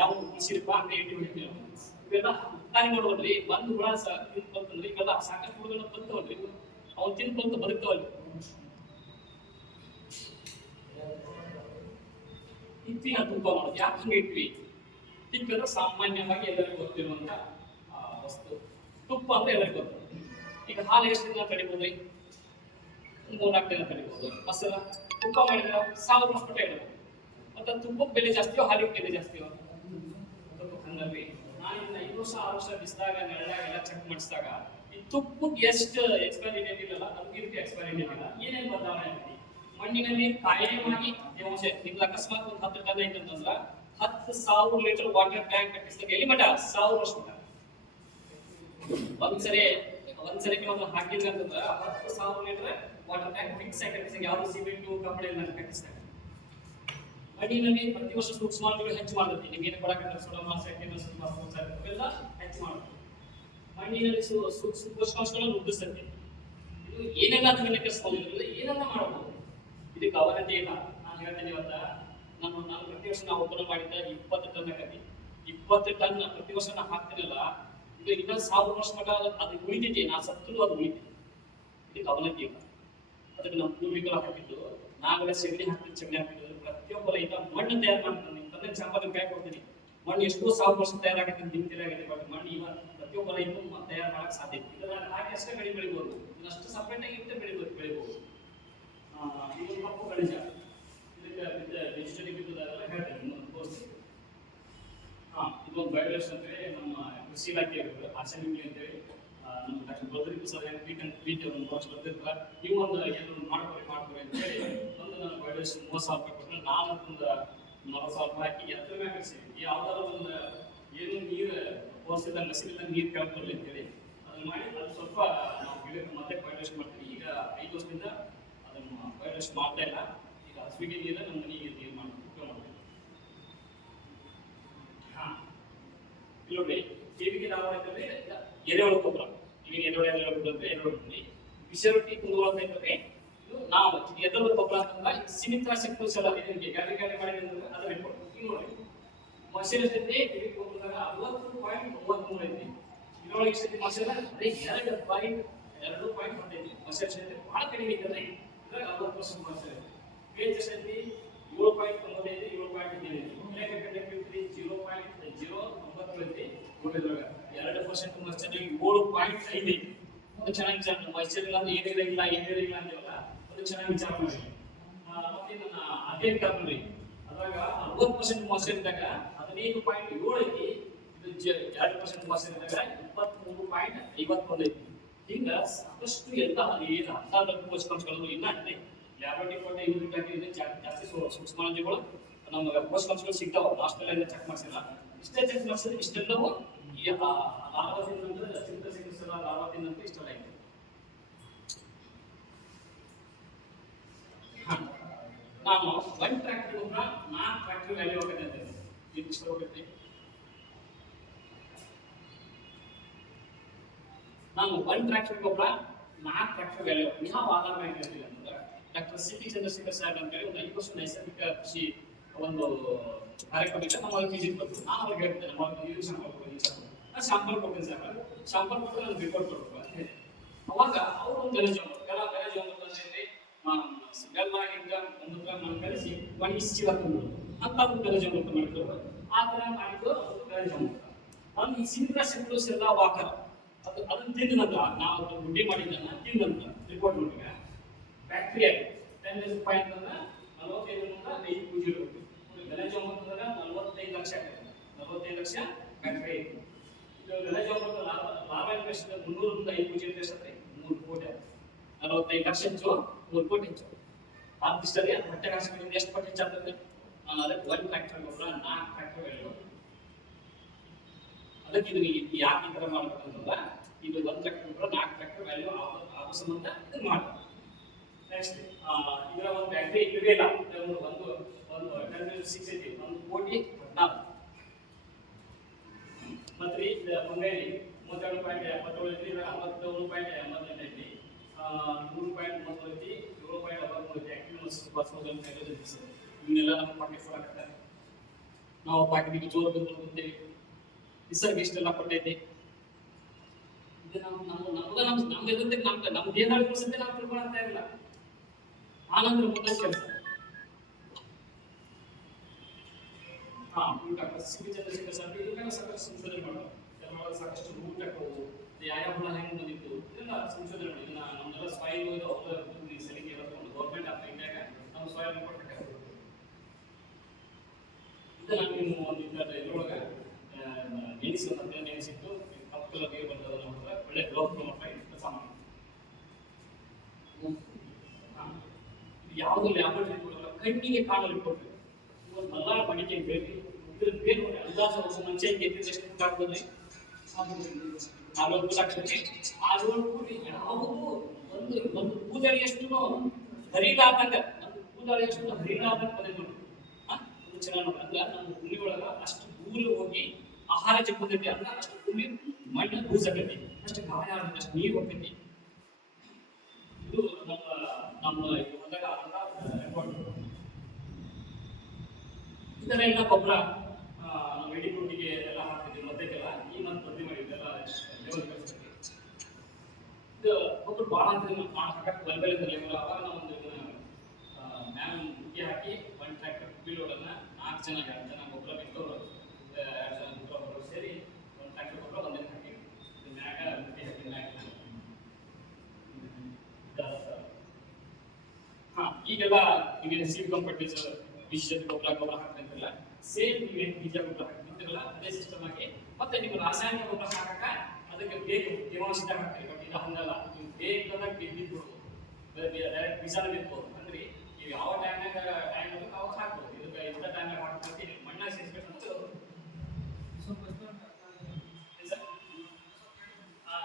ಯಾವ ಸಿರಿಪ ಅಂತ ಇಟ್ಟು ಬಿಡ್ತೀವಿ ನಾವು. ಇವೆಲ್ಲ ತಾನೇ ನೋಡ್ಬೋದ್ರಿ, ಬಂದು ಹುಳ ತಿಂದ್ಕೊಂತಂದ್ರಿ, ಇವೆಲ್ಲ ಸಾಕಷ್ಟು ಹುಳುಗಳನ್ನ ಬದುಕವಲ್ರಿ, ಅವ್ನು ತಿನ್ಕೊಂತ ಬದುಕವಲ್ರಿ. ಹಿಟ್ಟಿನ ತುಪ್ಪ ಮಾಡೋದು ಯಾಕೆ ಹಂಗೆ ಇಟ್ವಿ? ಹಿಟ್ಟಂದ್ರೆ ಸಾಮಾನ್ಯವಾಗಿ ಎಲ್ಲರಿಗೂ ಗೊತ್ತಿರುವಂತ ವಸ್ತು. ತುಪ್ಪ ಅಂದ್ರೆ ಎಲ್ಲರಿಗೂ ಗೊತ್ತು. ಈಗ ಹಾಲು ಎಷ್ಟು ದಿನ ತಡಿಬೋದ್ರಿ? 3-4 ದಿನ ತಡಿಬೋದು. ಮೊಸರ ತುಪ್ಪ ಮಾಡಿದ್ರೆ 1000 ವರ್ಷ ಮಟ್ಟ ಇಡಬಹುದು. ಮತ್ತೆ ತುಪ್ಪಕ್ಕೆ ಬೆಲೆ ಜಾಸ್ತಿಯೋ ಹಾಲಿಗೆ ಬೆಲೆ ಜಾಸ್ತಿಯೋ? ಹಂಗಲ್ರಿ. ನಾನು 5 ವರ್ಷ 6 ವರ್ಷ ಬಿಸಿದಾಗ ನೆರಳಾಗ ಎಲ್ಲ ಚೆಕ್ ಮಾಡಿಸಿದಾಗ ಈ ತುಪ್ಪಕ್ಕೆ ಎಷ್ಟು ಎಕ್ಸ್ಪೈರಿ ಡೇಟ್ ಇರಲ್ಲ, ಅದಕ್ಕೆ ಇದಕ್ಕೆ ಎಕ್ಸ್ಪೈರಿ ಡೇಟ್ ಇಲ್ಲ. ಏನೇನು ಬದಲಾವಣೆ ಆಗ್ತದೆ? ಮಣ್ಣಿನಲ್ಲಿ ಕಾಯಮಾಗಿ ತೇವಾಂಶ ನಿಮ್ಗೆ ಅಕಸ್ಮಾತ್ ಒಂದು 10 ಟನ್ ಐತೆ ಅಂತಂದ್ರೆ 10,000 ಲೀಟರ್ ವಾಟರ್ ಟ್ಯಾಂಕ್ ಕಟ್ಟಿಸಿದಾಗ ಎಲ್ಲಿ ಮಟ್ಟ? 1000 ವರ್ಷ ಮಟ್ಟ. ಒಂದ್ಸರಿ ಒಂದು ಹಾಕಿದ್ರೆ ಅಂತಂದ್ರೆ 10,000 ಲೀಟರ್ ವಾಟರ್ ಟ್ಯಾಂಕ್ ಫಿಕ್ಸ್ ಆಗಿ ಕಟ್ಟಿಸಿದಾಗ ಯಾವ್ದು ಸಿಮೆಂಟು ಕಬ್ಬಣ ಎಲ್ಲ ಕಟ್ಟಿಸಿದಾಗ ಮಣ್ಣಿನಲ್ಲಿ ಪ್ರತಿ ವರ್ಷ ಸೂಕ್ಷ್ಮಾಣುಗಳು ಹೆಚ್ಚು ಮಾಡುತ್ತೆ. ನಿಮ್ಗೇನು ಕೊಡಕ್ಕೆ ಸೋಡಮಾಸ್ ಎಲ್ಲ ಹೆಚ್ಚು ಮಾಡುತ್ತೆ. ಮಣ್ಣಿನಲ್ಲಿ ಸೂಕ್ಷ್ಮ ಪೋಷಕಾಂಶಗಳನ್ನು ವೃದ್ಧಿಸುತ್ತೆ. ಇದು ಏನೆಲ್ಲ ಅದನ್ನ ಕೆಡಿಸ್ಕೊಂಡಿಲ್ಲ, ಏನೆಲ್ಲ ಮಾಡಬಹುದು. ಇದಕ್ಕೆ ಅವನತಿ ಇಲ್ಲ. ನಾನು ಹೇಳ್ತೇನೆ ಇವತ್ತ ನಾನು ಪ್ರತಿ ವರ್ಷ ನಾವು ಉತ್ಪನ್ನ ಮಾಡಿದ್ದ 20 ಟನ್ ಆಗತಿ. 20 ಟನ್ ಪ್ರತಿ ವರ್ಷ ನಾವು ಹಾಕ್ತಿರಲ್ಲ, ಇದು ಇನ್ನೊಂದು 1000 ವರ್ಷ ಮಟ್ಟ ಅದು ಉಳಿತೈತಿ. ನಾ ಸತ್ರು ಅದು ಉಳಿತೈತಿ. ಇದಕ್ಕೆ ಅವನತಿ ಇಲ್ಲ. ಅದಕ್ಕೆ ನಮ್ಮ ಪೂರ್ವಿಕರು ಹಾಕಿದ್ದು ನಾವೆಲ್ಲ ಸಗಣಿ ಹಾಕಿದ್ದು ಪ್ರತಿಯೊಬ್ಬ ರೈತ ಮಣ್ಣು ತಯಾರು ಮಾಡ್ತಾನೆ. ನಿಮ್ಮ ತಂದೆ ಚಾಂಪಲ್ ಬ್ಯಾಗ್ ಕೊಡ್ತೀನಿ, ಮಣ್ಣು ಎಷ್ಟೋ 1000 ವರ್ಷ ತಯಾರಾಗತ್ತೆ ಅಂತ ನಿಂತಿರಾಗಿದೆ. ಬಟ್ ಮಣ್ಣು ಇವಾಗ ಪ್ರತಿಯೊಬ್ಬ ರೈತರು ತಯಾರು ಮಾಡಕ್ಕೆ ಸಾಧ್ಯ ಇದೆ. ಇದನ್ನ ಹಾಕಿ ಅಷ್ಟೇ ಬೆಳೆ ಬೆಳಿಬಹುದು, ಇನ್ನಷ್ಟು ಸಪ್ರೇಟ್ ಆಗಿ ಇಟ್ಟೆ ಬೆಳಿಬಹುದು. ಇದು ಕಪ್ಪು ಖನಿಜ, ಇದಕ್ಕೆ ವೆಜಿಟೇಬಲ್ ಬಿತ್ತೋದಾಗೆಲ್ಲ ಹೇಳ್ತೇನೆ, ತೋರಿಸ್ತೀನಿ. ಇದೊಂದು ಬಯೋಡೈವರ್ಸಿಟಿ ಅಂತೇಳಿ ನಮ್ಮ ಕೃಷಿ ಇಲಾಖೆ ಆರ್ಸೆನಿಕ್ ಅಂತೇಳಿ ನಮ್ಮ ಡಾಕ್ಟರ್ ಬದ್ರಿಕು ಸರ್ ಪ್ರೀತಿ ಒಂದು ವರ್ಷ ಬರ್ತಿರ್ತಾರೆ. ನೀವು ಒಂದು ಏನು ಮಾಡ್ಕೊರಿ ಅಂತ ಹೇಳಿ ಒಂದು ನಾನು ಬಯೋಡೈವರ್ಸಿಟಿ 30,000 ರೂಪಾಯಿ ಕೊಟ್ಟರೆ ನಾನು ಒಂದು 40,000 ರೂಪಾಯಿ ಹಾಕಿ ಎತ್ತರ ಮ್ಯಾಗ ಕಳಿಸಿದ್ವಿ. ಯಾವ್ದಾರ ಒಂದು ಏನು ನೀರು ತೋರಿಸಿದ ನಸಿಬಿದ್ದ ನೀರು ಕೇಳ್ಕೊಳ್ಳಿ ಅಂತೇಳಿ ಅದನ್ನ ಮಾಡಿ ಅದು ಸ್ವಲ್ಪ ನಾವು ಗಿಡಕ್ಕೆ ಮತ್ತೆ ಬಯೋಡೈವರ್ಸಿಟಿ ಮಾಡ್ತೀವಿ. ಈಗ 5 ವರ್ಷದಿಂದ ಅದನ್ನು ಬಯೋಡೈವರ್ಸಿಟಿ ಮಾಡ್ತಾ ಇಲ್ಲ. ಈಗ ಹಸುವಿಗೆ ನೀರು ನಮ್ಮ ಮನೆಗೆ ನೀರು ಮಾಡಿ ಉಪಯೋಗ ಮಾಡ್ತೀವಿ. ನೋಡಿ ಕೇವಿಗೆ ನಾವು ಅಂತಂದ್ರೆ ಎರೆಹುಳ ಗೊಬ್ಬರ, ಈಗ ಎರೆಹುಳ ಗೊಬ್ಬರ ಎರೆಹುಳ ವಿಷರೊಟ್ಟಿ ಕುಂದುವಂತಂದ್ರೆ ಇದು ನಾವು ಎರೆಹುಳ ಗೊಬ್ಬರ ಅಂತಂದ್ರೆ ಸೀಮಿತ ಸೆಕ್ಟರ್ಸ್ ಎಲ್ಲ ಇದಕ್ಕೆ ಗಾಡಿ ಮಾಡಿದ್ರೆ ಅದರ ರಿಪೋರ್ಟ್ ಈಗ ನೋಡಿ ಮಷೀನ್ ಜೊತೆ ಕೇವಿ ಗೊಬ್ಬರದಾಗ 60.93 ಐತಿ. ಇದರೊಳಗೆ ಎಷ್ಟು ಮಷೀನ್ ಅಂದ್ರೆ 2.2 ಐತಿ. ಮಷೀನ್ ಜೊತೆ ಬಹಳ ಕಡಿಮೆ ಇದ್ರೆ ಇದ್ರಾಗ 60% ಮಷೀನ್ ಐತಿ. ಪೇಜ್ ಐತಿ 7.95 7.15 ಲೇಖ ಕಂಡಕ್ಟಿವಿಟಿ 0.090 ಐತಿ. ನೋಡಿದ್ರಾಗ 2% ಮಷೀನ್ 7.5 ಐತಿ. ಅದು ಚೆನ್ನಾಗಿ ವಿಚಾರ ಮಷೀನ್ ಇಲ್ಲ ಅಂದ್ರೆ ಏನಿಲ್ಲ ಅಂತೀವಲ್ಲ, ಅದು ಚೆನ್ನಾಗಿ ವಿಚಾರ ಮಾಡಿ. ಮತ್ತೆ ನನ್ನ ಅದೇ ಕಾರಣರಿ ಅದ್ರಾಗ 60% ಮಷೀನ್ ಇದ್ದಾಗ 15.7 ಐತಿ. ಇದು 2% ಮಷೀನ್ ಇದ್ದಾಗ 23.51 ಐತಿ. ಹಿಂಗ ಸಾಕಷ್ಟು ಎಲ್ಲ ಏನು 14 ಪೋಷಕಾಂಶಗಳು ಇಲ್ಲ ಇದೆ. ಲ್ಯಾಬೊರೇಟರಿ ಕೊಟ್ಟೆ ಯೂನಿಟ್ ಜಾಸ್ತಿ ಸೂಕ್ಷ್ಮಾಣುಜೀವಿಗಳು ನಮ್ಗೆ ಪೋಷಕಾಂಶಗಳು ಸಿಗ್ತಾವ. ಹಾಸ್ಟೆಲ್ ಚೆಕ್ ಮಾಡಿಸಿಲ್ಲ, ಇಷ್ಟೇ ಚೆಕ್ ಮಾಡಿಸಿದ್ರೆ ಇಷ್ಟೆಲ್ಲವೂ ಈ ಲಾರ್ವಾದಿಂದ ಲಾರ್ವಾದಿಂದ ಇಷ್ಟೆಲ್ಲ ಇದೆ. ನಾನು 1 ಟ್ರ್ಯಾಕ್ಟರ್ ಗೊಬ್ಬರ 4 ಟ್ರ್ಯಾಕ್ಟರ್ ವ್ಯಾಲ್ಯೂ ಹೋಗುತ್ತೆ ಅಂತ ಇಷ್ಟ ಹೋಗುತ್ತೆ. ನಾನು 1 ಟ್ರ್ಯಾಕ್ಟರ್ ಗೊಬ್ಬರ 4 ಟ್ರ್ಯಾಕ್ಟರ್ ವ್ಯಾಲ್ಯೂ ಯಾವ ಆಧಾರ ಮೇಲೆ ಹೇಳ್ತೀವಿ ಅಂತಂದ್ರೆ ಡಾಕ್ಟರ್ ಸಿ.ಟಿ. ಚಂದ್ರಶೇಖರ್ ಸಾಹೇಬ್ ಅಂತೇಳಿ ಒಂದು 5 ವರ್ಷ ನೈಸರ್ಗಿಕ ಕೃಷಿ ಒಂದು ಕಾರ್ಯಕ್ರಮ ಇದೆ. ನಮ್ಮ ವಿಸಿಟ್ ಬಂತು. ನಾನು ಅವ್ರಿಗೆ ಹೇಳ್ತೇನೆ ನಮ್ಮ ಶಾಂಪಲ್ ಕೊಡ್ತೀನಿ ಸರ್, ಶಾಂಪಲ್ ಕೊಟ್ಟರೆ ನಾನು ರಿಪೋರ್ಟ್ ಕೊಡ್ಬೇಕು ಅಂತ ಹೇಳಿ. ಅವಾಗ ಅವರು ಒಂದು ಗಲಜ ಅಂದ್ರೆ ಬೆಲ್ಲಾಗಿದ್ದ ಒಂದು ಕಲಿಸಿ ಒಣಗಿಸಿ ಅಂತ ಒಂದು ಗಲಜ ಮಾಡಿದ್ರು. ಆ ಥರ ಮಾಡಿದ್ದು ಅದು ಗಲಜ ಅದು ಈ ಸಿಂದ್ರ ಶೆಟ್ರೂಸ್ ಎಲ್ಲ ವಾಕರ್ ಅದನ್ನು ತಿಂದ ನಂತರ ನಾವು ಗುಡ್ಡಿ ಮಾಡಿದ್ದನ್ನ ತಿಂದ ನಂತರ ರಿಪೋರ್ಟ್ ಮಾಡಿದ್ರೆ ಬ್ಯಾಕ್ಟೀರಿಯಾ 10 ರೂಪಾಯಿ ಅಂತಂದ್ರೆ 45 5 ಪೂಜೆ ಇರಬೇಕು. ಗಲಜ ಅಂತಂದ್ರೆ 45 ಲಕ್ಷ ಆಗ್ತದೆ. 45 ಲಕ್ಷ ಬ್ಯಾಕ್ಟೀರಿಯಾ ಇತ್ತು. ಇದು ಗಲಜ ಅಂತ ಲಾಭ ಇನ್ವೆಸ್ಟ್ 300ರಿಂದ 5 ಪೂಜೆ ಇನ್ವೆಸ್ಟ್ 3 ಕೋಟಿ. 45 ಲಕ್ಷ ಹೆಚ್ಚು 3 ಕೋಟಿ ಹೆಚ್ಚು. ಆದಿಷ್ಟಲ್ಲಿ ಹೊಟ್ಟೆ ಕಾಸಿಗೆ ಎಷ್ಟು ಪಟ್ಟು ಹೆಚ್ಚಾಗ್ತದೆ? ನಾನು ಅದಕ್ಕೆ 1 ಟ್ರ್ಯಾಕ್ಟರ್ ಗೊಬ್ಬರ 4 ಟ್ರ್ಯಾಕ್ಟರ್ ವ್ಯಾಲ್ಯೂ. ಅದಕ್ಕೆ ಇದು ಯಾಕೆ ಈ ಥರ ಮಾಡ್ಬೇಕಂತಂದ್ರೆ ಇದು 1 ಟ್ರ್ಯಾಕ್ಟರ್ ಗೊಬ್ಬರ 4 ಟ್ರ್ಯಾಕ್ಟರ್ ವ್ಯಾಲ್ಯೂ ಆಗೋ ಸಂಬಂಧ ಇದನ್ನು ಮಾಡ್ತಾರೆ. ನೆಕ್ಸ್ಟ್ ಇದರ ಒಂದು ಬ್ಯಾಟ್ರಿ ಇಲ್ಲವೇ ಇಲ್ಲ. ಒಂದು 10 ಐತಿ 1 ಕೋಟಿ 14. ಮತ್ತೆ ಬಂಗಾಳಿ 32.77 ಐತಿ. 51.88 ಐತಿ. 3.30 ಐತಿ. 7.93 ಐತಿ. ಆಕ್ಟಿವ್ ಇವನ್ನೆಲ್ಲ ನಮ್ಮ ಪಾಕೆಟ್ ಫೋನ್ ಹಾಕ್ತಾರೆ. ನಾವು ಪಾಕಿಟಿಗೆ ಜೋರು ಬಂದು ಕುಂತೇವಿ, ನಿಸರ್ಗ ಇಷ್ಟೆಲ್ಲ ಕೊಟ್ಟೈತಿ. ಇದು ನಮ್ಮ ಎದುರ್ತೆ ನಮ್ಮ ದೇಹದ ಸತ್ಯ ನಾವು ತಿಳ್ಕೊಳ್ತಾ ಇಲ್ಲ. ಆನಂತರ ಮುಂದೆ ಕೆಲಸ ಊಟ ಸಿ ಬಿ ಚಂದ್ರಶೇಖರ್ ಸರ್ ಇದಕ್ಕೆಲ್ಲ ಸಾಕಷ್ಟು ಸಂಶೋಧನೆ ಮಾಡೋದು, ಕೆಲವೊಳಗೆ ಸಾಕಷ್ಟು ಊಟಕ್ಕವು ಯಾವ ಹುಳ ಹೆಂಗೆ ಬಂದಿತ್ತು ಇದೆಲ್ಲ ಸಂಶೋಧನೆ ಮಾಡಿ. ಇದನ್ನ ನಮ್ಮೆಲ್ಲ ಸಾಯಿಲ್ ಅವ್ರ ಸಲಿಗೆ ಇರೋದು ಗೌರ್ಮೆಂಟ್ ಆಫ್ ಇಂಡಿಯಾಗ ನಮ್ಮ ಸಾಯಿಲ್ ಕೊಟ್ಟಿರ್ತಾರೆ. ಇದನ್ನ ನೀವು ಒಂದು ಇದ್ರೊಳಗೆ ನೆನೆಸಿ ಒಂದು ಹತ್ತಿರ ನೆನೆಸಿಟ್ಟು ಕಪ್ಪಲ ನೀರು ಬರ್ತದೆ ನೋಡಿದ್ರೆ ಒಳ್ಳೆ ಗ್ರೋತ್ ಪ್ರಮೋಟ್ ಆಗಿ ಕೆಲಸ ಮಾಡಿ. ಯಾವುದು ಲ್ಯಾಬ್ರೇಟರಿ ಕೊಡಲ್ಲ, ಕಣ್ಣಿಗೆ ಕಾಣಲು ಕೊಟ್ಟರು ಒಂದು ಮಲ್ಲಾರ ಪಡಿಕೆ ಬೇಕು. ಇದ್ರ ಬೇರೆ ಅಂದಾಜು ಮುಂಚೆ ಎಷ್ಟು ಊಟ ಆಗ್ತದೆ 40 ಲಕ್ಷ. ಯಾವುದು ಒಂದು ಕೂದಲಿಯಷ್ಟು ಹರಿಲಾರ್ದಂಗ, ಒಂದು ಕೂದಲಿಯಷ್ಟು ಹರಿಲಾರ್ದಂಗ ಬಂದಿದೆ ನೋಡಿ. ಚೆನ್ನಾಗಿ ನೋಡಿ. ಅಂದ್ರೆ ನಮ್ಮ ಭೂಮಿ ಒಳಗ ಅಷ್ಟು ದೂರ ಹೋಗಿ ಆಹಾರ ಚಿಕ್ಕದೈತಿ, ಅಂದ್ರೆ ಅಷ್ಟು ಭೂಮಿ ಮಣ್ಣು ಬೂಸಕೈತಿ, ಅಷ್ಟು ಗಾಯ ಆಗ್ತೈತಿ, ಅಷ್ಟು ನೀರು ಹೋಗ್ತೈತಿ. ಇದು ನಮ್ಮ ಹೊಲದಾಗ ರೆಕಾರ್ಡ್. ಇದರ ಎಲ್ಲ ಗೊಬ್ಬರ ನಾವು ಎಡಿ ಗುಂಡಿಗೆ ಎಲ್ಲ ಹಾಕ್ತಿದ್ವಿ ಮದ್ದಕ್ಕೆಲ್ಲ. ಈಗ ನಾನು ಬದ್ಲಿ ಮಾಡಿದ್ದೆ ಎಲ್ಲ ಲೆವೆಲ್ ಕಲಿಸ್ತೀವಿ. ಇದು ಗೊಬ್ಬರ ಭಾಳ ಅಂತ ಹಾಕಕ್ಕೆ ಬಲ್ಬೆಲ್ ಲೆವೆಲ್. ಅವಾಗ ನಾವು ಒಂದು ಮ್ಯಾಮ್ ಮುಗಿ ಹಾಕಿ ಒಂದು ಟ್ರ್ಯಾಕ್ಟರ್ ಬೀಳೋದನ್ನ 4 ಜನ 2 ಜನ ಗೊಬ್ಬರ ಬಿತ್ತೋರು, 2 ಜನ ಗೊಬ್ಬರ ಸೇರಿ ಒಂದು ಟ್ರ್ಯಾಕ್ಟರ್ ಗೊಬ್ಬರ ಒಂದೇ ಹಾಕಿ ಮ್ಯಾಗ ಮುಗಿ ಹಾಕಿ ಮ್ಯಾಗ. ಈಗೆಲ್ಲ ಈಗ ಸೀಡ್ ಕಂಪರ್ಟೀಸ್ ಬೀಜದ ಗೊಬ್ಬರ ಹಾಕ್ತಿರಲ್ಲ, ಸೇಮ್ ನೀವೇನು ಬೀಜ ಗೊಬ್ಬರ ಹಾಕ್ತಿರಲ್ಲ ಅದೇ ಸಿಸ್ಟಮ್ ಆಗಿ. ಮತ್ತೆ ನೀವು ರಾಸಾಯನಿಕ ಗೊಬ್ಬರ ಹಾಕಕ್ಕ ಅದಕ್ಕೆ ಬೇಗ ತೇವಾಂಶ ಹಾಕ್ತೀರಿ. ಬಟ್ ಇದು ಹಂಗಲ್ಲ, ನೀವು ಬೇಕಾದಾಗ ಬಿದ್ದಿಟ್ಬಿಡ್ಬೋದು, ಡೈರೆಕ್ಟ್ ಬೀಜನ ಬಿತ್ಬೋದು. ಅಂದ್ರೆ ನೀವು ಯಾವ ಟೈಮ್ ಅವಾಗ ಹಾಕ್ಬೋದು. ಇದಕ್ಕೆ ಇಂಥ ಟೈಮ್ನಾಗ ಹಾಕ್ತೀವಿ ಮಣ್ಣಾಗ ಸೇರಿಸ್ಬೇಕಂತ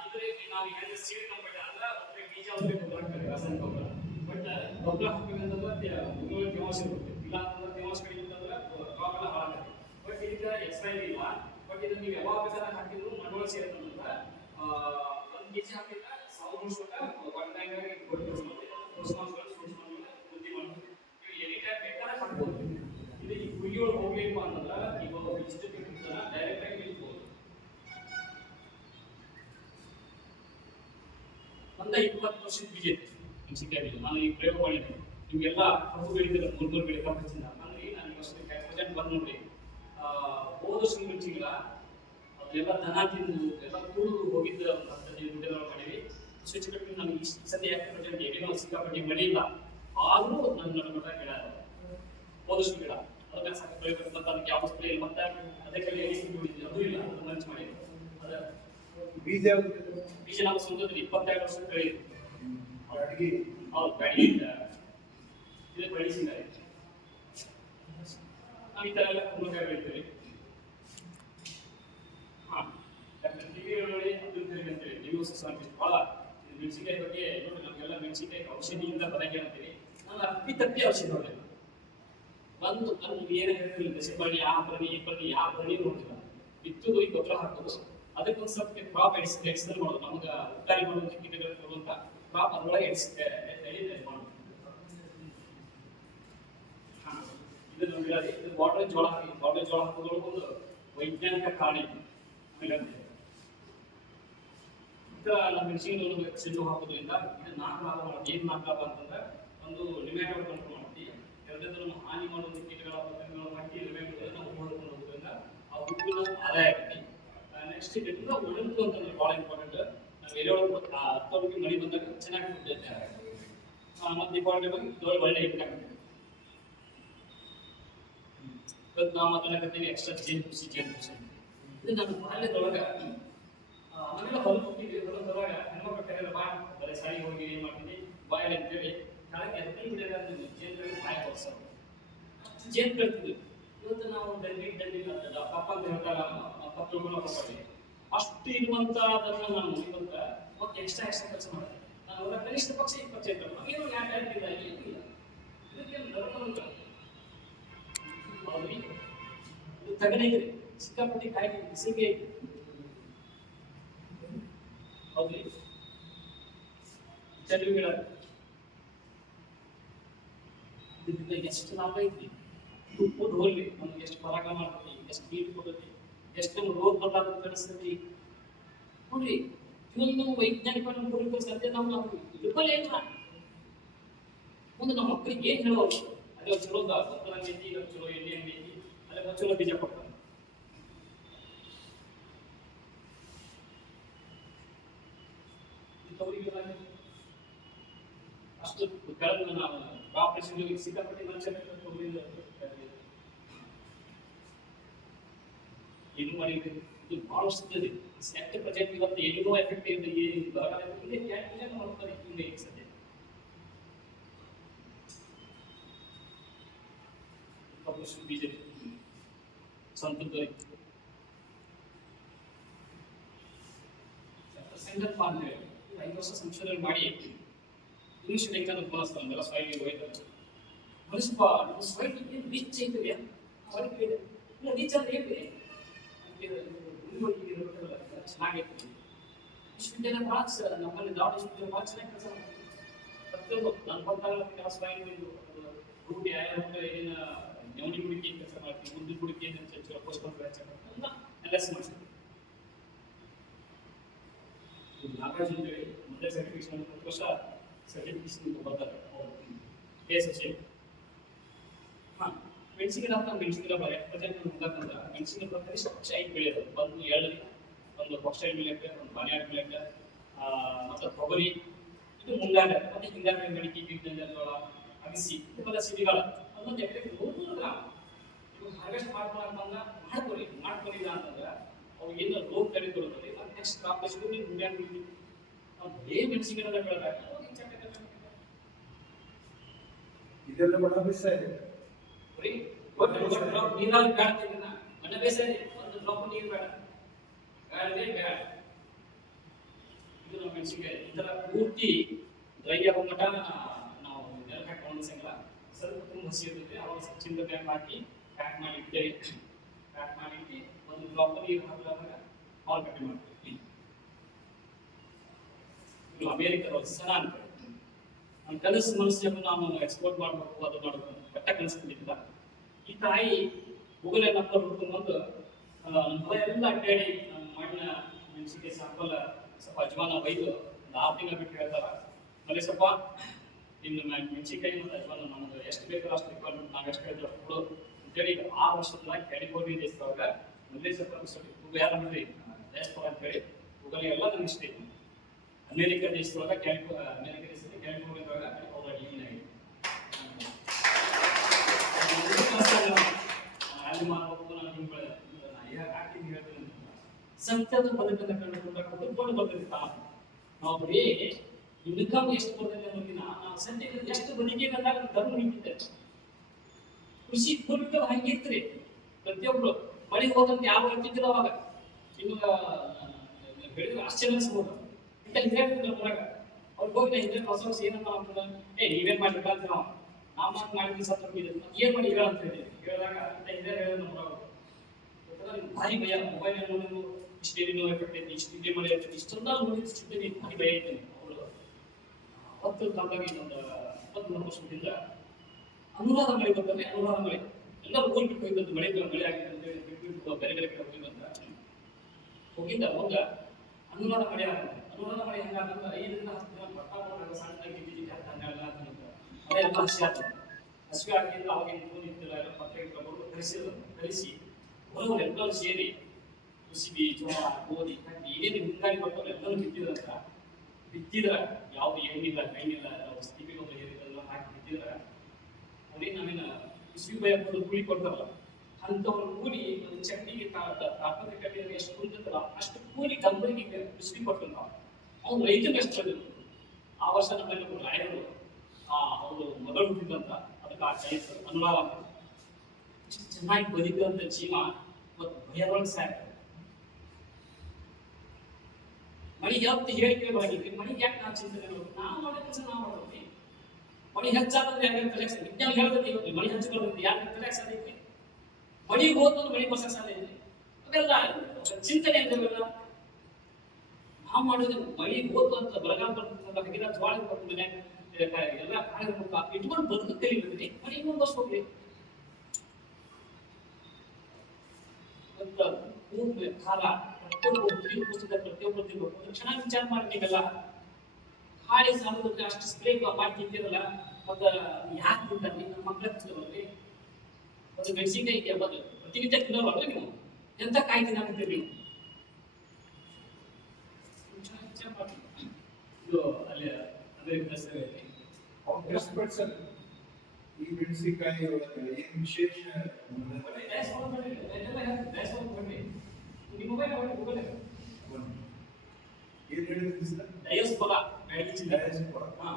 ಇದ್ರೆ ನಾವು ಈಗ ಸೀಡ್ ಕಂಪರ್ಟ್ ಅಂದ್ರೆ ಬೀಜ ಗೊಬ್ಬರ ಹಾಕ್ತೀವಿ ರಾಸಾಯನಿಕ ಗೊಬ್ಬರ. ಬಟ್ ಗೊಬ್ಬರ ಹಾಕ್ಬೇಕಂತಂದ್ರೆ ತೇವಾಂಶ ಇರುತ್ತೆ, ಇಲ್ಲ ಅಂತಂದ್ರೆ ತೇವಾಂಶ ಕಡಿಮೆ ಅಂತಂದ್ರೆ ಕ್ರಾಪ್ ಎಲ್ಲ ಹಾಳಾಗುತ್ತೆ. ಬಟ್ ಇದಕ್ಕೆ ಎಕ್ಸ್ಪೈರಿ ಇಲ್ಲ. ಬಟ್ ಇದನ್ನ ನೀವು ಯಾವಾಗ ಬೇಕಾದ್ರೆ ಹಾಕಿದ್ರು ಮಣ್ಣೊಳಗೆ ಸೇರಿದ್ರೆ 1 kg ಹಾಕಿದ್ರೆ 1000 ಒನ್ ಟೈಮ್ ಬುದ್ಧಿ ಮಾಡ್ತೀವಿ. ನೀವು ಎನಿ ಟೈಮ್ ಬೇಕಾದ್ರೆ ಹಾಕ್ಬೋದು. ಇದು ಈ ಕುಯ್ಯೊಳಗೆ ಹೋಗ್ಬೇಕು ಅಂತಂದ್ರೆ ಈಗ ಇಷ್ಟು ಡೈರೆಕ್ಟ್ ಆಗಿ ನಿಲ್ಬೋದು. ಒಂದು 20 ವರ್ಷದ ಬೀಜ ಐತಿ ಮೆಣಸಿನಕಾಯಿ ಬೀಜ. ನಾನು ಈಗ ಪ್ರಯೋಗ ಮಾಡಿದ್ದೆ. ನಿಮಗೆಲ್ಲ ಕಬ್ಬು ಬೆಳೀತಿಲ್ಲ, 3 ಬೆಳೆ ಕಬ್ಬು ಹಚ್ಚಿಲ್ಲ ಅಂದ್ರೆ ನಾನು ಈ ವರ್ಷಕ್ಕೆ ಪ್ರೆಸೆಂಟ್ ಬಂದು ನೋಡಿ. ಹೋದ ವರ್ಷ ಮೆಣಸಿಗೆಲ್ಲ ಅದೆಲ್ಲ ದನ ತಿಂದು ಎಲ್ಲ ಕೂಡು ಹೋಗಿದ್ದ ಒಂದು 10 ಗುಂಟೆಗಳು ಮಾಡಿವಿ. ಸ್ವಿಚ್ ಕಟ್ಟಿ ನನಗೆ ಈ ಸತಿ ಯಾಕೆ ಪ್ರೆಸೆಂಟ್ ಎಲ್ಲಿನೋ ಸಿಕ್ಕಾಪಟ್ಟಿ ಮಳೆ ಇಲ್ಲ, ಆದರೂ ನನ್ನ ನಡುಮಟ್ಟ ಗಿಡ ಹೋದ ವರ್ಷ ಗಿಡ ಅದಕ್ಕೆ ಸಾಕು ಬೆಳಿಬೇಕು. ಮತ್ತೆ ಅದಕ್ಕೆ ಯಾವ ಸ್ಪ್ರೇ ಇಲ್ಲ, ಮತ್ತೆ ಅದಕ್ಕೆ ಅದು ಇಲ್ಲ, ಅದು ಮಂಚ್ ಮಾಡಿದ್ವಿ. ಅದ ಬೀಜ ನಮ್ಮ ಸ್ವಂತ 22 ವರ್ಷ ಬೆಳೆಯಿತು. ಹೌದು, ಬ್ಯಾಡಿಗೆ ಇದು ಬೆಳೆಸಿದ್ದಾರೆ. ನಾವು ಈ ಥರ ಎಲ್ಲ ಕುಂಬಳಕಾಯಿ ಬೆಳಿತೀವಿ. ಭಾಳ ಮೆಣಸಿನಕಾಯಿ ಬಗ್ಗೆ ನೋಡಿ, ನಮಗೆಲ್ಲ ಮೆಣಸಿನಕಾಯಿ ಔಷಧಿಯಿಂದ ಬರಂಗೆ ಅಂತೀವಿ. ನಾನು ಅಪ್ಪಿ ಔಷಧಿ ನೋಡಲಿಲ್ಲ. ಬಂದು ಏನು ಹೇಳ್ತೀವಿ, ದಸಬಳ್ಳಿ ಆ ಬನ್ನಿ ಈ ಬನ್ನಿ ಯಾವ ಬನ್ನಿ ನೋಡ್ತಿಲ್ಲ. ಬಿತ್ತುದು ಈ ಗೊಬ್ಬರ ಹಾಕೋದು, ಅದಕ್ಕೊಂದು ಸ್ವಲ್ಪ ಕ್ರಾಪ್ ಎಡಿಸಿದ್ರೆ ಮಾಡೋದು. ನಮ್ಗೆ ಉತ್ತಾರಿ ಮಾಡೋದು, ಕೀಟಗಳು ಕೊಡುವಂಥ ಕ್ರಾಪ್ ಅದರೊಳಗೆ ಮಾಡೋದು. ಇದು ನಮ್ಗೆ ಇದು ಬಾಟಲ್ ಜೋಳ ಹಾಕಿ, ಬಾಟಲ್ ಜೋಳ ಹಾಕೋದ್ರೊಳಗೆ ಒಂದು ವೈಜ್ಞಾನಿಕ ಕಾರಣ ಇದೆ. ನಮ್ಮ ಮೆಣಸಿನ ಚೆಂಡು ಹಾಕೋದ್ರಿಂದ ಇದು 4 ಲಾಭ ಮಾಡುತ್ತೆ. ಏನು 4 ಲಾಭ ಅಂತಂದ್ರೆ, ಒಂದು ಲಿಮ್ಯಾಟೋಡ್ ಕಂಟ್ರೋಲ್ ಮಾಡ್ತೀವಿ, ಎರಡನೇದು ನಮ್ಮ ಹಾನಿ ಮಾಡುವಂಥ ಕೀಟಗಳ ಪತಂಗಗಳು ಹಾಕಿ ಲಿಮ್ಯಾಟೋಡ್ ನಾವು ಹೊಡ್ಕೊಂಡು ಹೋಗೋದ್ರಿಂದ ಆ ಹುಟ್ಟಿನ ಆದಾಯ ಆಗ್ತೈತಿ. ನೆಕ್ಸ್ಟ್ ಇದರಿಂದ ಉಳಿತು ಅಂತಂದ್ರೆ ಭಾಳ ಇಂಪಾರ್ಟೆಂಟ್. ನಾವು ಎಲೆಯೊಳಗೆ 10 ಮಳೆ ಬಂದಾಗ ಚೆನ್ನಾಗಿ ಹುಟ್ಟುತ್ತೆ. ಮತ್ತು ದೀಪಾವಳಿ ಬಗ್ಗೆ ಇದೊಳಗೆ ಒಳ್ಳೆ ಹಿಟ್ ಆಗುತ್ತೆ. ಇವತ್ತು ನಾವು ಮಾತಾಡಕತ್ತೀವಿ ಎಕ್ಸ್ಟ್ರಾ ಜೇನುತುಸಿ ಇದು ನನ್ನ ಬಾಲ್ಯದೊಳಗೆ ನಾವೆಲ್ಲ ಹೊಲಕ್ಕೆ ಹೋಗ್ತೀವಿ. ಹೊಲಕ್ಕೆ ಹೋದಾಗ ಹೆಣ್ಮಕ್ಳು ಕೈಯಲ್ಲಿ ಬಾ ಬರೀ ಸಾಲಿಗೆ ಹೋಗಿ ಏನು ಮಾಡ್ತೀನಿ ಬಾಯಲ್ಲಿ ಅಂತೇಳಿ ಕೆಳಗೆ ಎತ್ತಿ ಬಿಡಿಯೋದ ಜೇನು ಬಾಯಿ ಕೊಡ್ಸೋರು, ಅಷ್ಟು ಜೇನು ಕಳ್ತಿದ್ವಿ. ಇವತ್ತು ನಾವು ದಂಡಿ ಪಪ್ಪ ಅಂತ ಹೇಳ್ತಾರ, ಪಪ್ಪ ತಿಳ್ಕೊಂಡು ಹೋಗ್ತೀವಿ. ಅಷ್ಟು ಇರುವಂಥದ್ದನ್ನು ನಾನು ಇವತ್ತ ಮತ್ತೆ ಎಕ್ಸ್ಟ್ರಾ ಕೆಲಸ ಮಾಡ್ತೀನಿ. ನಾನು ಅವರ ಕನಿಷ್ಠ ಪಕ್ಷ 20 ನಮಗೇನು ಯಾಕೆ ಏನಿಲ್ಲ. ಇದಕ್ಕೇನು ಧರ್ಮವಂತ ಹೌದ್ರಿ. ಇದು ತಗನೈತ್ರಿ, ಸಿಕ್ಕಾಪಟ್ಟಿ ಕಾಯಿ ಬಿಸಿಗೆ ಐತಿ ಹೌದ್ರಿ. ಚಳಿ ಗಿಡ ಇದರಿಂದ ಎಷ್ಟು ಲಾಭ ಐತ್ರಿ. ದುಡ್ಡು ಹೋಗ್ಲಿ ನಮ್ಗೆ ಎಷ್ಟು ಪರಾಕ್ರಮ ಮಾಡ್ತೈತಿ, ಎಷ್ಟು ನೀರು ಕೊಡ್ತೈತಿ, ಎಷ್ಟು ನಮ್ಗೆ ರೋಗ ಬರಲಾರ್ದ ಕಳಿಸ್ತೈತಿ ನೋಡ್ರಿ. ಇವತ್ತು ವೈಜ್ಞಾನಿಕ ಕುರಿತು ಸತ್ಯ ನಾವು ತಿಳ್ಕೊಳ್ಳೇ ಇಲ್ಲ. ಮುಂದೆ ನಮ್ಮ ಮಕ್ಕಳಿಗೆ ಏನ್ ಹೇಳೋದು? ಅಲ್ಲಿ ಚಲೋ ಗೊಬ್ಬರ ಐತಿ, ಚಲೋ ಎಣ್ಣೆ ಐತಿ, ಅಲ್ಲಿ ಚಲೋ ಬೀಜ ಕೊಡ್ತಾರೆ. ಅಷ್ಟು ಬೆಳೆದು ನಾವು ಆಪರೇಷನ್ ಸಿಕ್ಕಾಪಟ್ಟೆ ಮನುಷ್ಯ ಏನು ಮಾಡಿದ್ವಿ. ಇದು ಬಹಳಷ್ಟು ಸೆಟ್ ಪ್ರಜೆಕ್ಟ್ ಇವತ್ತು ಏನೋ ಎಫೆಕ್ಟ್ ಇದೆ, ಏನು ಬರಗಾಲ ಮಾಡ್ತಾರೆ ಹಿಂಗೆ ಸದ್ಯ. ಬಿಜೆಪಿ ಸಂತೃಪ್ತಿ ಸೆಂಟರ್ ಫಾರ್ಮ್ 5 ವರ್ಷ ಸಂಶೋಧನೆ ಮಾಡಿ ಇಂಗ್ಲಿಷ್ ಟೆಕ್ನಾಲಜಿ ಬಳಸ್ತಾರೆ ಅಂದಲ್ಲ ಸಾಯಿಲ್ ಹೋಯ್ತಾರೆ. ಮನುಷ್ಯಪ್ಪ ನಮ್ಮ ಸಾಯಿಲ್ ಏನು ರೀಚ್ ಐತದೆ ಅವ್ರಿಗೆ ಇಲ್ಲ ರೀಚ್ ಅಂದ್ರೆ ಹೇಳಿ ಚೆನ್ನಾಗೈತಿ. ವಿಶ್ವವಿದ್ಯಾಲಯ ಭಾಳ ನಮ್ಮಲ್ಲಿ ಧಾರವಾಡ ವಿಶ್ವವಿದ್ಯಾಲಯ ಭಾಳ ಚೆನ್ನಾಗಿ ಕೆಲಸ ಮಾಡ್ತೀವಿ. ಪ್ರತಿಯೊಂದು ನಾನು ಗೊತ್ತಾಗಲ್ಲ ಸಾಯಿಲ್ ರೂಢಿ ಆಯಾಮ ಏನು ನವಣಿ ಗುಡಿಕೆ ಕೆಲಸ ಮಾಡ್ತೀವಿ, ಉದ್ದಿನ ಗುಡಿಕೆ ಏನು ಪೋಸ್ಟ್ಪೋನ್ ಎಲ್ಲ ಮಾಡ್ತೀವಿ. ನಾಗಾರ್ಜು ಅಂತೇಳಿ ಮೊದಲೇ ಸರ್ಟಿಫಿಕೇಶನ್ 10 ವರ್ಷ ಸರ್ಟಿಫಿಕೇಶನ್ ಬರ್ತಾರೆ KSSL. ಹಾಂ ಮೆಣಸಿನ ಮೆಣಸಿನ ಪ್ರೆಸೆಂಟ್ ಮುಂದಾಕಂದ್ರೆ ಮೆಣಸಿನ ಕನಿಷ್ಠ ಪಕ್ಷ 5 ಬೆಳೆಯೋದು. ಒಂದು ಎಳ್ಳು, ಒಂದು ಪಕ್ಷ ಬೆಳೆಯಕ್ಕೆ, ಒಂದು ಬಾಳೆಹಣ್ಣು ಬೆಳೆಯಕ್ಕೆ, ಮತ್ತು ಕೊಬ್ಬರಿ, ಇದು ಮುಂಗಾರ ಮತ್ತು ಹಿಂಗಾರ ಮಡಿಕೆ, ಗಿಡಜೋಳ, ಅಗಸಿ ಇವೆಲ್ಲ ಸಿರಿಗಾಳ. ಅದೊಂದು ಎಕರೆಗೆ 100 ಗ್ರಾಮ್ ಇವು ಹಾರ್ವೆಸ್ಟ್ ಮಾಡ್ಕೊಂಡಿಲ್ಲ ಅಂತಂದ್ರೆ ಅವು ಏನು ರೋಗ ತಡೆದುಕೊಳ್ಳುತ್ತದೆ. ನೆಕ್ಸ್ಟ್ ಕ್ರಾಪ್ ಬೆಳೆಸಿದ್ರು ನೀವು ಮುಂಗಾರು ನಾವು ಬರೇ ಮೆಣಸಿನಕಾಯಿ ಬೆಳೆದಾಗ ಇದೆಲ್ಲ ಮಣ್ಣ ಬೇಸಾಯ ಬರೀ ಒಂದು ಡ್ರಾಪ್ ನೀರಾಗಿ ಕಾಡ್ತಿದ್ದ ಮಣ್ಣ ಬೇಸಾಯ, ಒಂದು ಡ್ರಾಪ್ ನೀರು ಬೇಡ, ಗಾಳಿಗೆ ಬೇಡ. ಇದು ನಾವು ಮೆಣಸಿನಕಾಯಿ ಈ ಥರ ಪೂರ್ತಿ ಡ್ರೈ ಆಗೋ ಮಟ್ಟ ನಾವು ನೆಲ ಹಾಕೊಂಡು ಸಂಗಲ ಸ್ವಲ್ಪ ತುಂಬ ಹಸಿ ಇರ್ತದೆ. ಅವಾಗ ಚಿಂದ ಬ್ಯಾಗ್ ಹಾಕಿ ಪ್ಯಾಕ್ ಮಾಡಿ ಇಡ್ತೇವೆ. ಪ್ಯಾಕ್ ಮಾಡಿಟ್ಟು ಒಂದು ಡ್ರಾಪ್ ನೀರು ಹಾಕಿದಾಗ ಹಾಲು ಕಟ್ಟಿ ಮಾಡ್ತೀವಿ. ಇದು ಅಮೇರಿಕದವರು ಸನ ಅಂತ ನನ್ನ ಕನಸು ಮನಸ್ಸನ್ನು ನಾನು ಎಕ್ಸ್ಪೋರ್ಟ್ ಮಾಡಬೇಕು, ಅದು ಮಾಡಬೇಕು ಕಟ್ಟ ಕನಸ್ಕೊಂಡಿದ್ದ. ಈ ತಾಯಿ ಗೂಗಲ್ ನಂಬರ್ ಹುಡ್ಕೊಂಡ್ಬಂದು ನಮ್ಮ ಹೊಲ ಎಲ್ಲ ಅಡ್ಡಾಡಿ ನಮ್ಮ ಮಣ್ಣ ಮೆಣಸಿಗೆ ಸಾಂಪಲ್ ಸ್ವಲ್ಪ ಅಜ್ವಾನ ಒಯ್ದು ಒಂದು 6 ತಿಂಗಳು ಬಿಟ್ಟು ಹೇಳ್ತಾರ, ಮಲೇಶಪ್ಪ ಇನ್ನು ಮೆಣಸಿನಕಾಯಿ ಮತ್ತು ಅಜ್ವಾನ ನಮ್ಗೆ ಎಷ್ಟು ಬೇಕಾದ್ರೂ ಅಷ್ಟು ರಿಕ್ವೈರ್ಮೆಂಟ್ ನಾವು ಎಷ್ಟು ಹೇಳಿದ್ರೆ ಕೊಡು ಅಂತೇಳಿ 6 ವರ್ಷದ ಕ್ಯಾಲಿಫೋರ್ನಿಯಾ ದೇಶದೊಳಗ ಮಲೇಶಪ್ಪ ಯಾರು ನೋಡ್ರಿ ದೇಶಪುರ ಅಂತೇಳಿ ಗೂಗಲ್ ಎಲ್ಲ ನನಗೆ ಇಷ್ಟ ಐತಿ. ಅಮೇರಿಕ ದೇಶದೊಳಗ ಅಮೇರಿಕ ದೇಶದಲ್ಲಿ ಕ್ಯಾಲಿಫೋರ್ನಿಯಾದೊಳಗ ಅವ್ರ ಲೀನ್ ಆಗಿದೆ. ಅಲ್ಲಿ ಮಾಡಬೇಕು ನಾನು ಹಿಂಗೆ ಹಾಕಿದ್ದು ಹೇಳ್ತೀನಿ ಸಂತದ ಬದುಕನ್ನು ಕಂಡುಕೊಂಡು ಬರ್ತಿರ್ತಾ ನಾವು ಬರೀ ಇನ್ಕಮ್ ಎಷ್ಟು ಬರ್ತದೆ ಅನ್ನೋದಿನ ನಾವು ಸಂತೆಗೆ ಎಷ್ಟು ಬದುಕಿಗೆ ಅಂದಾಗ ಧರ್ಮ ನಿಂತಿದ್ದೆ. ಕೃಷಿ ಪೂರ್ವಿಕ ಹಂಗಿರ್ತೀರಿ ಪ್ರತಿಯೊಬ್ರು ಮಳೆ ಹೋದಂತ ಯಾವ ಹೇಳ್ತಿದ್ರು ಅವಾಗ ಇನ್ನು ಬೆಳೆದ್ರೆ ಆಶ್ಚರ್ಯ ಅನ್ಸ್ಬೋದು. ಇಂಥ ಹಿಂದೆ ಬರಾಗ ಅವ್ರಿಗೆ ಹೋಗಿ ನಾ ಹಿಂದೆ ಹೊಸ ಹೊಸ ಏನಂತ ಆಗ್ತದ ನೀವೇನ್ ಮಾಡಿ ಅಂತ ನಾವು ಮಾತು ಮಾಡಿದ್ವಿ ಸತ್ತು ಏನ್ ಮಾಡಿ ಹೇಳ ಅಂತ ಹೇಳಿ ಹೇಳಿದಾಗ ಇಂಥ ಹಿಂದೆ ಹೇಳಿದ್ರೆ ನಮ್ಮ ಭಾರಿ ಭಯ. ಮೊಬೈಲ್ ನೋಡಿದ್ರು ಇಷ್ಟೇನೋ ಎಫೆಕ್ಟ್ ಐತಿ, ಇಷ್ಟು ನಿದ್ದೆ ಮಳೆ ಐತಿ, ಇಷ್ಟೊಂದ ನೋಡಿದ್ರು ಚಿಂತೆ ಭಾರಿ ಭಯ ಐತೆ. ಅವರು 10 ಕಾಲದಾಗ ಇನ್ನೊಂದು 23 ವರ್ಷದಿಂದ ಅನುರಾಧ ಮಳೆ ಬಂದ್ರೆ ಅನುರಾಧ ಮಳೆ ಎಲ್ಲರೂ ಊರ್ ಬಿಟ್ಟು ಹೋಗಿದ್ದು ಮಳೆ ಆಗಿದೆ ಅಂತೇಳಿ ಬಿಟ್ಟು ಬೇರೆ ಬೇರೆ ಕಡೆ ಹೋಗಿದ್ದಂತ ಹೋಗಿದ್ದ ಅವಾಗ ಅನುರಾಧ ಮಳೆ ಆಗುತ್ತೆ. ಅನುರಾಧ ಮಳೆ ಹೆಂಗಾದ್ರೆ 5 ರಿಂದ 10 ದಿನ ಬರ್ತಾ ಸಣ್ಣದಾಗಿ ಬಿಜಿ ಹಂಗೆಲ್ಲ ಅದೆಲ್ಲ ಹಸಿ ಆಗ್ತದೆ. ಹಸಿವೆ ಆಗಿದ್ದು ಅವಾಗ ನಿಂತಿಲ್ಲ ಎಲ್ಲ ಪತ್ರಿಕೆ ಕಲಿಸಿ ಹೊರವರು ಎಲ್ಲರೂ ಸೇರಿ ಕುಸಿಬಿ, ಜೋಳ, ಗೋಧಿ, ಕಟ್ಟಿ ಏನೇನು ಹಿಂಗಾಗಿ ಬರ್ತಾರೆ ಎಲ್ಲರೂ ಬಿತ್ತಿದ್ರ ಯಾವ್ದು ಎಣ್ಣಿಲ್ಲ ಕೈನಿಲ್ಲ ಸ್ಥಿತಿಗೊಂದು ಏರಿದೆಲ್ಲ ಹಾಕಿ ಬಿತ್ತಿದ್ರ ಅವ್ರಿಗೆ ನಾವೇನು ಕುಸಿಬಿ ಭಯ ಕೊಡೋದು ಕೂಲಿ ಕೊಡ್ತಾರಲ್ಲ ಅಂಥವ್ರ ಕೂಲಿ ಒಂದು ಚಟ್ನಿಗೆ ತಾಪದ ಕಟ್ಟಿದ್ರೆ ಎಷ್ಟು ಕುಂತಿರ್ತಲ್ಲ ಅಷ್ಟು ಕೂಲಿ ಕಂಪನಿಗೆ ಕುಸಿಬಿ ಕೊಟ್ಟು ನಾವು ಅವ್ನು ರೈತನ ಎಷ್ಟು ಬಂದಿದ್ರು. ಆ ವರ್ಷ ನಮ್ಮಲ್ಲಿ ಒಬ್ಬರು ರಾಯರು ಅವರು ಮಗಳು ಹುಟ್ಟಿದಂತ ಅದಕ್ಕೆ ಆ ಕೈ ಅನುಭವ ಚೆನ್ನಾಗಿ ಬದುಕಿದಂಥ ಜೀವ ಮತ್ತು ಭಯದೊಳಗೆ ಸಾಯ್ತಾರೆ. ಮಳೆ ಯಾವತ್ತು ಹೇಳಿಕೆ ಬರಾಗಿದ್ರಿ ಮಳೆಗೆ ಯಾಕೆ ನಾವು ಚಿಂತನೆ ಮಾಡೋದು? ನಾವು ಮಾಡೋ ಕೆಲಸ ನಾವು ಮಾಡೋದ್ರಿ. ಮಳೆ ಹೆಚ್ಚಾದ್ರೆ ಯಾಕೆ ಕಲೆಕ್ಷನ್ ವಿಜ್ಞಾನ ಹೇಳ್ತದೆ ಇವತ್ತು ಮಳೆ ಹಂಚ್ಕೊಳ್ಳೋದು ಯಾಕೆ ಕಲೆಕ್ಷನ್ ಸಾಧ್ಯತೆ ಮಳೆ ಹೋದ್ರೆ ಮಳೆ ಬರ್ಸಕ್ಕೆ ಸಾಧ್ಯ ಇದೆ. ಅದೆಲ್ಲ ಚಿಂತನೆ ಅಂತೆಲ್ಲ ನಾವು ಮಾಡೋದು ಮಳೆ ಹೋತು ಅಂತ ಬರಗಾಲ ಬರ್ತಂತ ಹಾಗಿಲ್ಲ ಜ್ವಾಳ ಬರ್ತದೆ ಎಲ್ಲ ಇಟ್ಕೊಂಡು ಬದುಕು ಕಲಿಬೇಕ್ರಿ. ಮಳೆ ಇನ್ನೊಂದು ವರ್ಷ ಹೋಗ್ಲಿ ಉಪ್ಪ ಉಪ್ಪು ಖಾರ ಪ್ರತಿಯೊಬ್ಬರು ಒಂದು ಚೆನ್ನಾಗಿ ವಿಚಾರ ಮಾಡಿ ನೀವೆಲ್ಲ ಹಾಳಿ ಸಾಲದಕ್ಕೆ ಅಷ್ಟು ಸ್ಪ್ರೇ ಮಾಡಿ ತಿಂತಿರಲ್ಲ ಮತ್ತು ಯಾಕೆ ತಿಂತಾರೆ ನಮ್ಮ ಮಕ್ಕಳ ತಿಂತಿರಲ್ರಿ ಒಂದು ಮೆಣಸಿನ್ಕಾಯಿ ಇದೆಯಾ ಬಂದು ಪ್ರತಿನಿತ್ಯ ತಿನ್ನೋರಲ್ಲ ನೀವು ಎಂತ ಕಾಯಿ ತಿನ್ನಕತ್ತೀರಿ ನೀವು ಚೆನ್ನಾಗಿ ವಿಚಾರ ಮಾಡಿ ಇದು ಅಲ್ಲಿ ಅಮೆರಿಕ ಸರ್ ಈ ಮೆಣಸಿನಕಾಯಿ ಒಳಗೆ ಏನು ವಿಶೇಷ ಏನ್ ಹೇಳಿದ್ರಿ ಸರ್? ಡಯಸ್ಪೊರಾ ಡಯಸ್ಪೊರಾ.